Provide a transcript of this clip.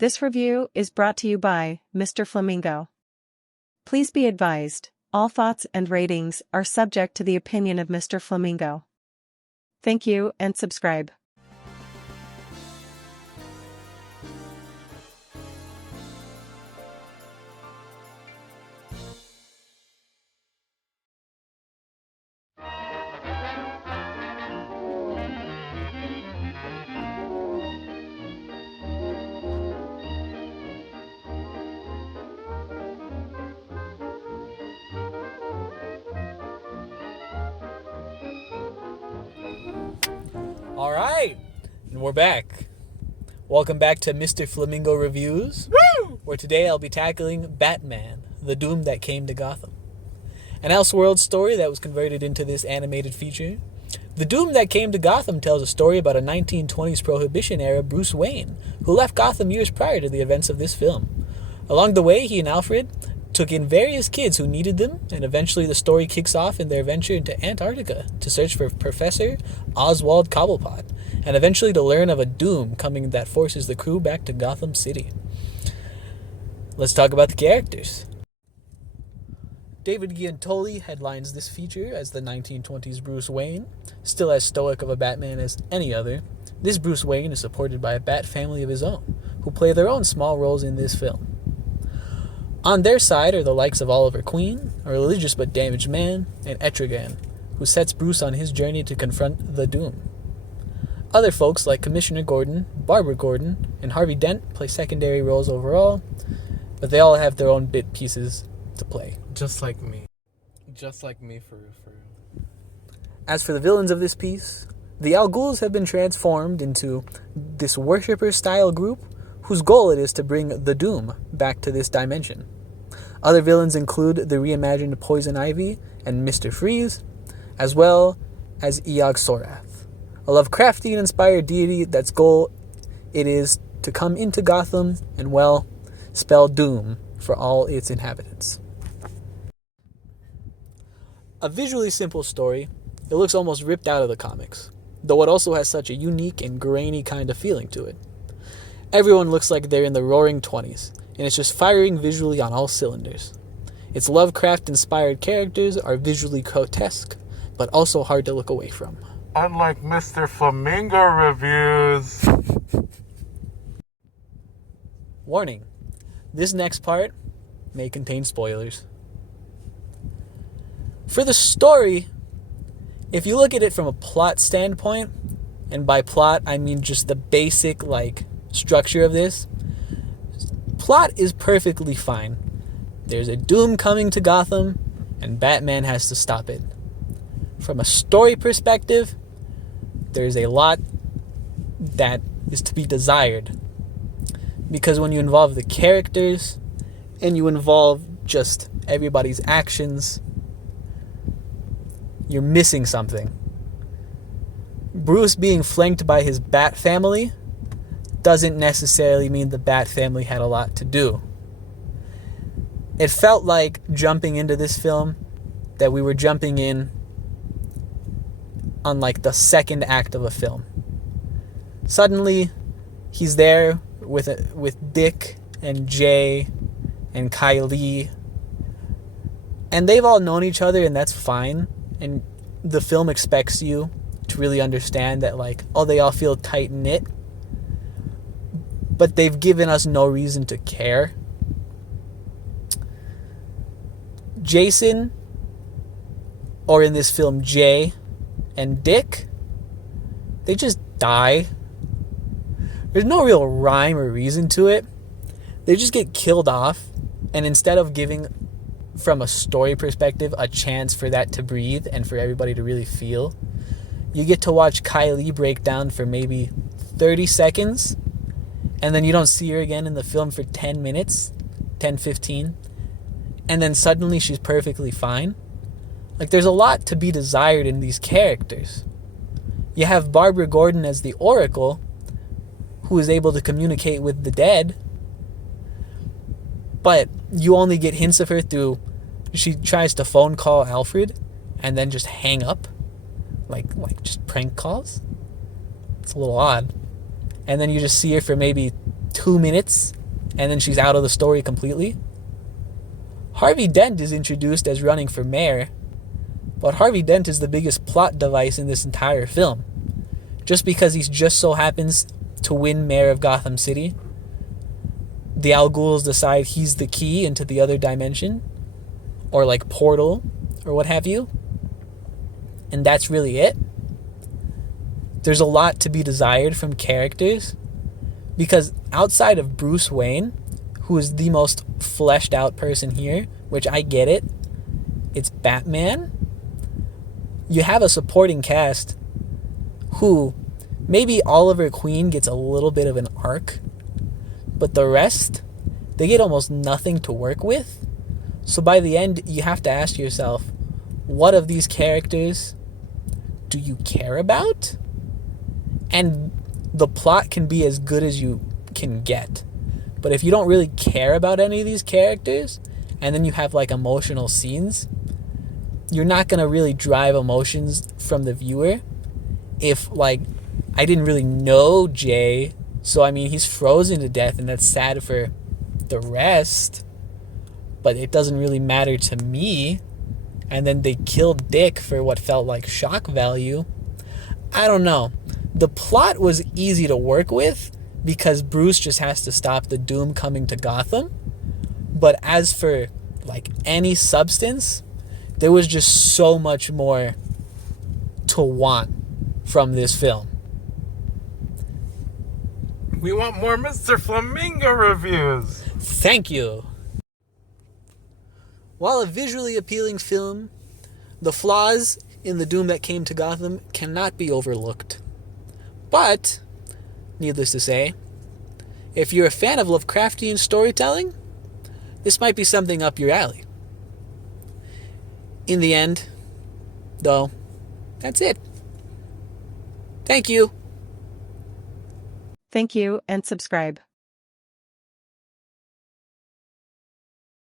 This review is brought to you by Mr. Flamingo. Please be advised, all thoughts and ratings are subject to the opinion of Mr. Flamingo. Thank you and subscribe. All right, and we're back. Welcome back to Mr. Flamingo Reviews, where today I'll be tackling Batman, the Doom that came to Gotham. An Elseworld story that was converted into this animated feature. The Doom that came to Gotham tells a story about a 1920s Prohibition-era Bruce Wayne, who left Gotham years prior to the events of this film. Along the way, he and Alfred took in various kids who needed them, and eventually the story kicks off in their venture into Antarctica to search for Professor Oswald Cobblepot, and eventually to learn of a doom coming that forces the crew back to Gotham City. Let's talk about the characters. David Giuntoli headlines this feature as the 1920s Bruce Wayne, still as stoic of a Batman as any other. This Bruce Wayne is supported by a Bat family of his own, who play their own small roles in this film. On their side are the likes of Oliver Queen, a religious but damaged man, and Etrigan, who sets Bruce on his journey to confront the Doom. Other folks like Commissioner Gordon, Barbara Gordon, and Harvey Dent play secondary roles overall, but they all have their own bit pieces to play. Just like me. Just like me for real. As for the villains of this piece, the Al Ghuls have been transformed into this worshipper-style group whose goal it is to bring the Doom back to this dimension. Other villains include the reimagined Poison Ivy and Mr. Freeze, as well as Yog-Sothoth, a Lovecraftian-inspired deity that's goal it is to come into Gotham and, well, spell doom for all its inhabitants. A visually simple story, it looks almost ripped out of the comics, though it also has such a unique and grainy kind of feeling to it. Everyone looks like they're in the roaring 20s, and it's just firing visually on all cylinders. Its Lovecraft-inspired characters are visually grotesque, but also hard to look away from. Unlike Mr. Flamingo Reviews. Warning, this next part may contain spoilers. For the story, if you look at it from a plot standpoint, and by plot I mean just the basic, structure of this, plot is perfectly fine. There's a Doom coming to Gotham, and Batman has to stop it. From a story perspective, there's a lot that is to be desired. Because when you involve the characters, and you involve just everybody's actions, you're missing something. Bruce being flanked by his Bat family doesn't necessarily mean the Bat family had a lot to do. It felt like jumping into this film that we were jumping in on the second act of a film. Suddenly, he's there with Dick and Jay and Kylie, and they've all known each other, and that's fine. And the film expects you to really understand that, they all feel tight-knit. But they've given us no reason to care. Jason, or in this film Jay, and Dick, they just die. There's no real rhyme or reason to it. They just get killed off, and instead of giving, from a story perspective, a chance for that to breathe and for everybody to really feel, you get to watch Kylie break down for maybe 30 seconds, and then you don't see her again in the film for 10 minutes, 10, 15, and then suddenly she's perfectly fine. There's a lot to be desired in these characters. You have Barbara Gordon as the Oracle, who is able to communicate with the dead, but you only get hints of her through, she tries to phone call Alfred and then just hang up, like just prank calls. It's a little odd. And then you just see her for maybe 2 minutes and then she's out of the story completely. Harvey Dent is introduced as running for mayor, but Harvey Dent is the biggest plot device in this entire film. Just because he just so happens to win mayor of Gotham City, the Al Ghuls decide he's the key into the other dimension, or like portal, or what have you. And that's really it. There's a lot to be desired from characters, because outside of Bruce Wayne, who is the most fleshed out person here, which I get it, it's Batman. You have a supporting cast who, maybe Oliver Queen gets a little bit of an arc, but the rest, they get almost nothing to work with. So by the end, you have to ask yourself, what of these characters do you care about? And the plot can be as good as you can get. But if you don't really care about any of these characters, and then you have like emotional scenes, you're not going to really drive emotions from the viewer. If like, I didn't really know Jay, so I mean, he's frozen to death and that's sad for the rest, but it doesn't really matter to me. And then they killed Dick for what felt like shock value. I don't know. The plot was easy to work with because Bruce just has to stop the Doom coming to Gotham. But as for like any substance, there was just so much more to want from this film. We want more Mr. Flamingo reviews. Thank you. While a visually appealing film, the flaws in the Doom that came to Gotham cannot be overlooked. But, needless to say, if you're a fan of Lovecraftian storytelling, this might be something up your alley. In the end, though, that's it. Thank you. Thank you and subscribe.